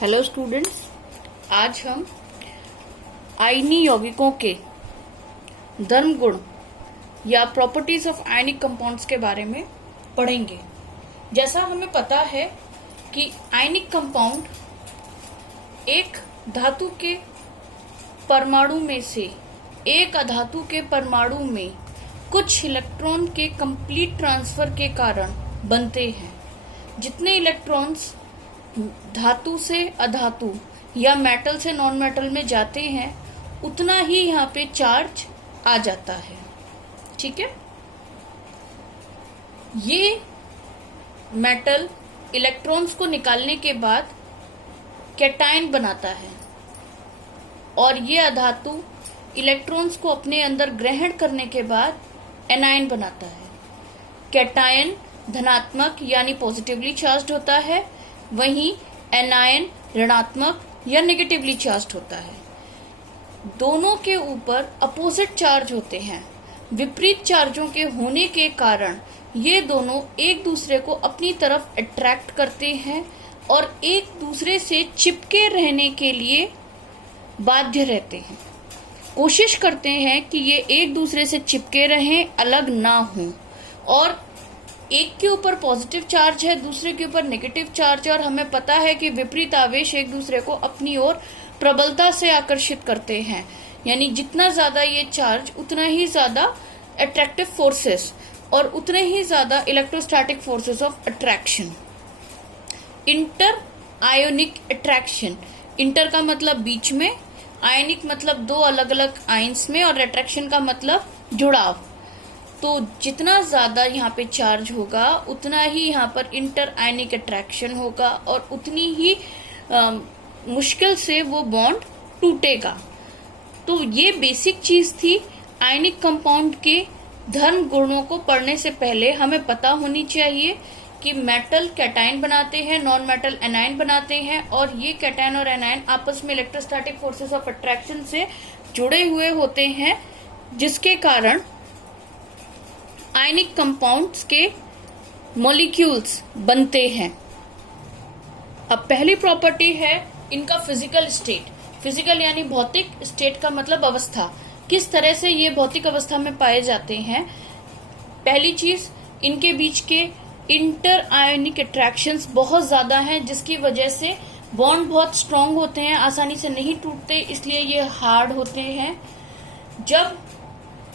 Hello students, आज हम आयनी यौगिकों के धर्म गुण या प्रॉपर्टीज ऑफ आयनिक कंपाउंड्स के बारे में पढ़ेंगे। जैसा हमें पता है कि आयनिक कंपाउंड एक धातु के परमाणु में से एक अधातु के परमाणु में कुछ इलेक्ट्रॉन के कंप्लीट ट्रांसफर के कारण बनते हैं। जितने इलेक्ट्रॉन्स धातु से अधातु या मेटल से नॉन मेटल में जाते हैं उतना ही यहाँ पे चार्ज आ जाता है। ठीक है, ये मेटल इलेक्ट्रॉन्स को निकालने के बाद कैटायन बनाता है और ये अधातु इलेक्ट्रॉन्स को अपने अंदर ग्रहण करने के बाद एनायन बनाता है। कैटायन धनात्मक यानी पॉजिटिवली चार्ज्ड होता है, वहीं एनायन ऋणात्मक या नेगेटिवली चार्ज्ड होता है। दोनों के ऊपर अपोजिट चार्ज होते हैं। विपरीत चार्जों के होने के कारण ये दोनों एक दूसरे को अपनी तरफ अट्रैक्ट करते हैं और एक दूसरे से चिपके रहने के लिए बाध्य रहते हैं। कोशिश करते हैं कि ये एक दूसरे से चिपके रहें, अलग ना हों। और एक के ऊपर पॉजिटिव चार्ज है, दूसरे के ऊपर नेगेटिव चार्ज है और हमें पता है कि विपरीत आवेश एक दूसरे को अपनी ओर प्रबलता से आकर्षित करते हैं। यानी जितना ज्यादा ये चार्ज उतना ही ज्यादा अट्रैक्टिव फोर्सेस और उतने ही ज्यादा electrostatic forces of attraction. Inter ionic attraction, inter का मतलब बीच में, आयनिक मतलब दो अलग अलग आयंस में और अट्रैक्शन का मतलब जुड़ाव। तो जितना ज्यादा यहाँ पे चार्ज होगा उतना ही यहाँ पर इंटर आयनिक अट्रैक्शन होगा और उतनी ही मुश्किल से वो बॉन्ड टूटेगा। तो ये बेसिक चीज थी। आयनिक कंपाउंड के धर्म गुणों को पढ़ने से पहले हमें पता होनी चाहिए कि मेटल कैटायन बनाते हैं, नॉन मेटल एनायन बनाते हैं और ये कैटायन और एनायन आपस में इलेक्ट्रोस्टैटिक फोर्सेस ऑफ अट्रैक्शन से जुड़े हुए होते हैं, जिसके कारण आयनिक कंपाउंड्स के मॉलिक्यूल्स बनते हैं। अब पहली प्रॉपर्टी है इनका फिजिकल स्टेट। फिजिकल यानी भौतिक, स्टेट का मतलब अवस्था, किस तरह से ये भौतिक अवस्था में पाए जाते हैं। पहली चीज, इनके बीच के इंटर आयोनिक अट्रैक्शंस बहुत ज्यादा हैं, जिसकी वजह से बॉन्ड बहुत स्ट्रांग होते हैं, आसानी से नहीं टूटते, इसलिए ये हार्ड होते हैं। जब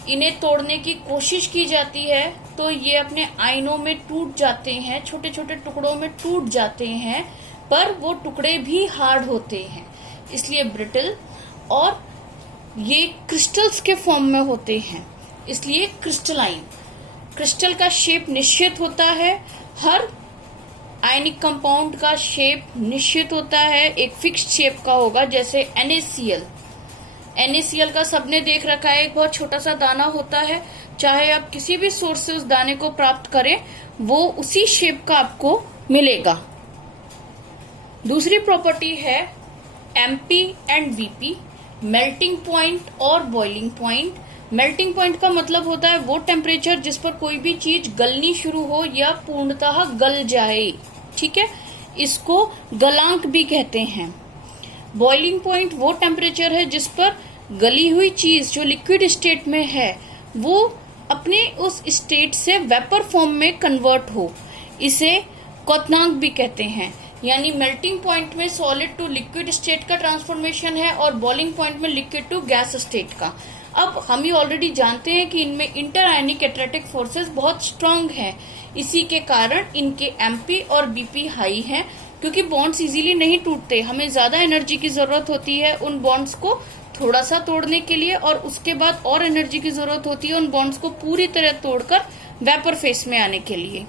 इन्हें तोड़ने की कोशिश की जाती है तो ये अपने आयनों में टूट जाते हैं, छोटे छोटे टुकड़ों में टूट जाते हैं, पर वो टुकड़े भी हार्ड होते हैं, इसलिए ब्रिटल, और ये क्रिस्टल्स के फॉर्म में होते हैं, इसलिए क्रिस्टलाइन। क्रिस्टल का शेप निश्चित होता है। हर आयनिक कंपाउंड का शेप निश्चित होता है, एक फिक्स्ड शेप का होगा। जैसे NaCl, NaCl का सबने देख रखा है, एक बहुत छोटा सा दाना होता है। चाहे आप किसी भी सोर्स से उस दाने को प्राप्त करें, वो उसी शेप का आपको मिलेगा। दूसरी प्रॉपर्टी है MP and VP, melting point और बॉइलिंग पॉइंट। मेल्टिंग पॉइंट का मतलब होता है वो टेम्परेचर जिस पर कोई भी चीज गलनी शुरू हो या पूर्णतः गल जाए। ठीक है, इसको गलांक भी कहते हैं। बॉइलिंग पॉइंट वो टेम्परेचर है जिस पर गली हुई चीज जो लिक्विड स्टेट में है वो अपने उस स्टेट से वेपर फॉर्म में कन्वर्ट हो, इसे क्वथनांक भी कहते हैं। यानी मेल्टिंग पॉइंट में सॉलिड टू लिक्विड स्टेट का ट्रांसफॉर्मेशन है और बॉइलिंग पॉइंट में लिक्विड टू गैस स्टेट का। अब हम ये ऑलरेडी जानते हैं कि इनमें इंटर आयनिक अट्रैक्टिव फोर्सेस बहुत स्ट्रांग हैं, इसी के कारण इनके MP और BP हाई हैं, क्योंकि बॉन्ड्स इजीली नहीं टूटते। हमें ज्यादा एनर्जी की जरूरत होती है उन बॉन्ड्स को थोड़ा सा तोड़ने के लिए, और उसके बाद और एनर्जी की जरूरत होती है उन बॉन्ड्स को पूरी तरह तोड़कर वेपर फेस में आने के लिए।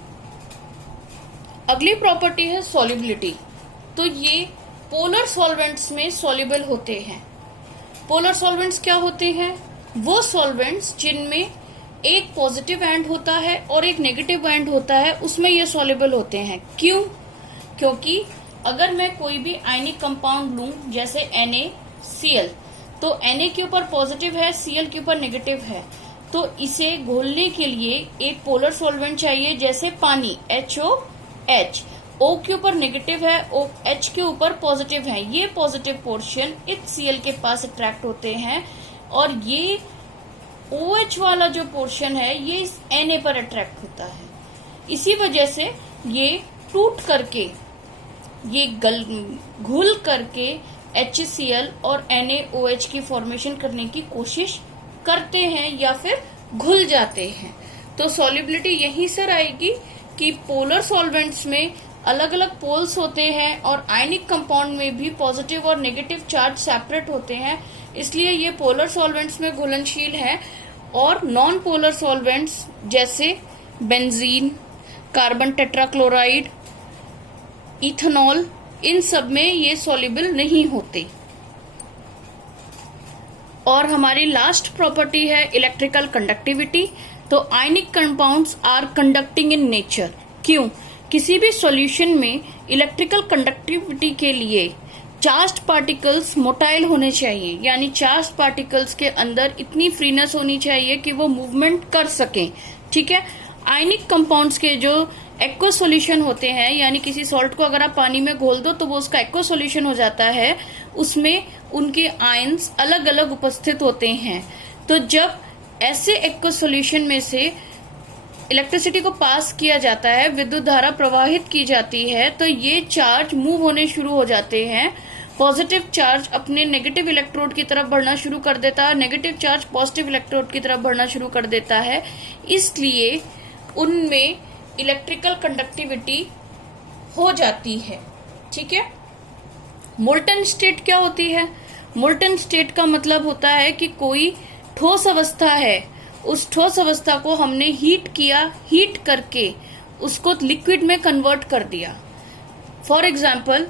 अगली प्रॉपर्टी है सॉल्युबिलिटी। तो ये पोलर सॉल्वेंट्स में सॉल्युबल होते हैं। पोलर सॉल्वेंट्स क्या होते हैं? वो सॉल्वेंट्स जिनमें एक पॉजिटिव एंड होता है और एक नेगेटिव एंड होता है, उसमें ये सॉल्युबल होते हैं। क्यों? क्योंकि अगर मैं कोई भी आयनिक कंपाउंड लूं जैसे NaCl, तो Na के ऊपर पॉजिटिव है, Cl के ऊपर नेगेटिव है, तो इसे घोलने के लिए एक पोलर सॉल्वेंट चाहिए, जैसे पानी HOH। O के ऊपर नेगेटिव है, H के ऊपर पॉजिटिव है। ये पॉजिटिव पोर्शन HCl के पास अट्रैक्ट होते हैं और ये OH वाला जो पोर्शन है ये इस Na पर अट्रैक्ट होता है। इसी वजह से ये टूट करके, ये घुल करके HCl और NaOH की फॉर्मेशन करने की कोशिश करते हैं या फिर घुल जाते हैं। तो सॉल्युबिलिटी यहीं से आएगी कि पोलर सॉल्वेंट्स में अलग अलग पोल्स होते हैं और आयनिक कंपाउंड में भी पॉजिटिव और नेगेटिव चार्ज सेपरेट होते हैं, इसलिए ये पोलर सॉल्वेंट्स में घुलनशील है। और नॉन पोलर सॉल्वेंट्स जैसे बेंजीन, कार्बन टेट्राक्लोराइड, इथेनॉल, इन सब में ये सॉल्युबल नहीं होते। और हमारी लास्ट प्रॉपर्टी है इलेक्ट्रिकल कंडक्टिविटी। तो ionic compounds are conducting in nature. क्यों? किसी भी सॉल्यूशन में इलेक्ट्रिकल कंडक्टिविटी के लिए चार्ज्ड पार्टिकल्स मोटाइल होने चाहिए, यानी चार्ज्ड पार्टिकल्स के अंदर इतनी फ्रीनेस होनी चाहिए कि वो मूवमेंट कर सकें। ठीक है। आयनिक कंपाउंड्स के जो एक्वा सॉल्यूशन होते हैं, यानी किसी सॉल्ट को अगर आप पानी में घोल दो तो वो उसका एक्वा सॉल्यूशन हो जाता है, उसमें उनके आयंस अलग अलग उपस्थित होते हैं। तो जब ऐसे एक्वा सॉल्यूशन में से इलेक्ट्रिसिटी को पास किया जाता है, विद्युत धारा प्रवाहित की जाती है, तो ये चार्ज मूव होने शुरू हो जाते हैं। पॉजिटिव चार्ज अपने नेगेटिव इलेक्ट्रोड की तरफ बढ़ना शुरू कर देता है, नेगेटिव चार्ज पॉजिटिव इलेक्ट्रोड की तरफ बढ़ना शुरू कर देता है। इसलिए उनमें इलेक्ट्रिकल कंडक्टिविटी हो जाती है। ठीक है। मोल्टन स्टेट क्या होती है? मोल्टन स्टेट का मतलब होता है कि कोई ठोस अवस्था है, उस ठोस अवस्था को हमने हीट किया, हीट करके उसको लिक्विड में कन्वर्ट कर दिया। फॉर एग्जाम्पल,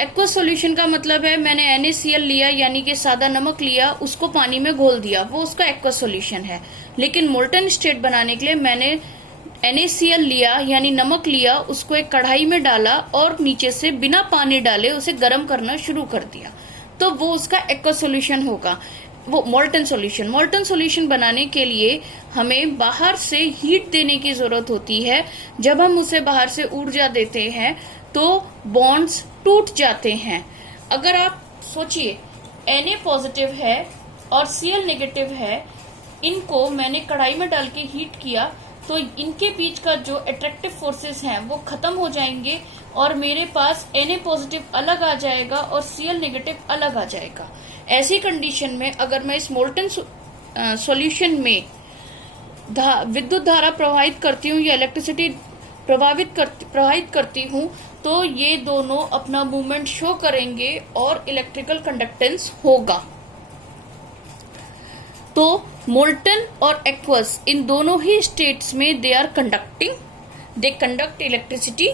एक्वा सॉल्यूशन का मतलब है मैंने NaCl लिया, यानी कि सादा नमक लिया, उसको पानी में घोल दिया, वो उसका एक्वा सॉल्यूशन है। लेकिन मोल्टन स्टेट बनाने के लिए मैंने NaCl लिया, यानी नमक लिया, उसको एक कढ़ाई में डाला और नीचे से बिना पानी डाले उसे गर्म करना शुरू कर दिया, तो वो उसका एक्वा सॉल्यूशन होगा, वो मोल्टन सॉल्यूशन। मोल्टन सॉल्यूशन बनाने के लिए हमें बाहर से हीट देने की जरूरत होती है। जब हम उसे बाहर से ऊर्जा देते हैं तो बॉन्ड्स टूट जाते हैं। अगर आप सोचिए, Na पॉजिटिव है और Cl नेगेटिव है, इनको मैंने कढ़ाई में डाल के हीट किया, तो इनके बीच का जो अट्रैक्टिव फोर्सेस हैं वो खत्म हो जाएंगे और मेरे पास Na पॉजिटिव अलग आ जाएगा और Cl नेगेटिव अलग आ जाएगा। ऐसी कंडीशन में अगर मैं इस मोल्टन सॉल्यूशन में विद्युत धारा प्रवाहित करती हूँ या इलेक्ट्रिसिटी प्रवाहित करती हूँ, तो ये दोनों अपना मूवमेंट शो करेंगे और इलेक्ट्रिकल कंडक्टेंस होगा। तो मोल्टन और एक्वस, इन दोनों ही स्टेट्स में they are conducting, they conduct electricity.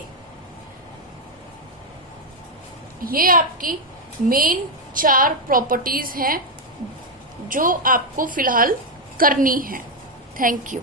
ये आपकी मेन 4 प्रॉपर्टीज हैं जो आपको फिलहाल करनी है। Thank you.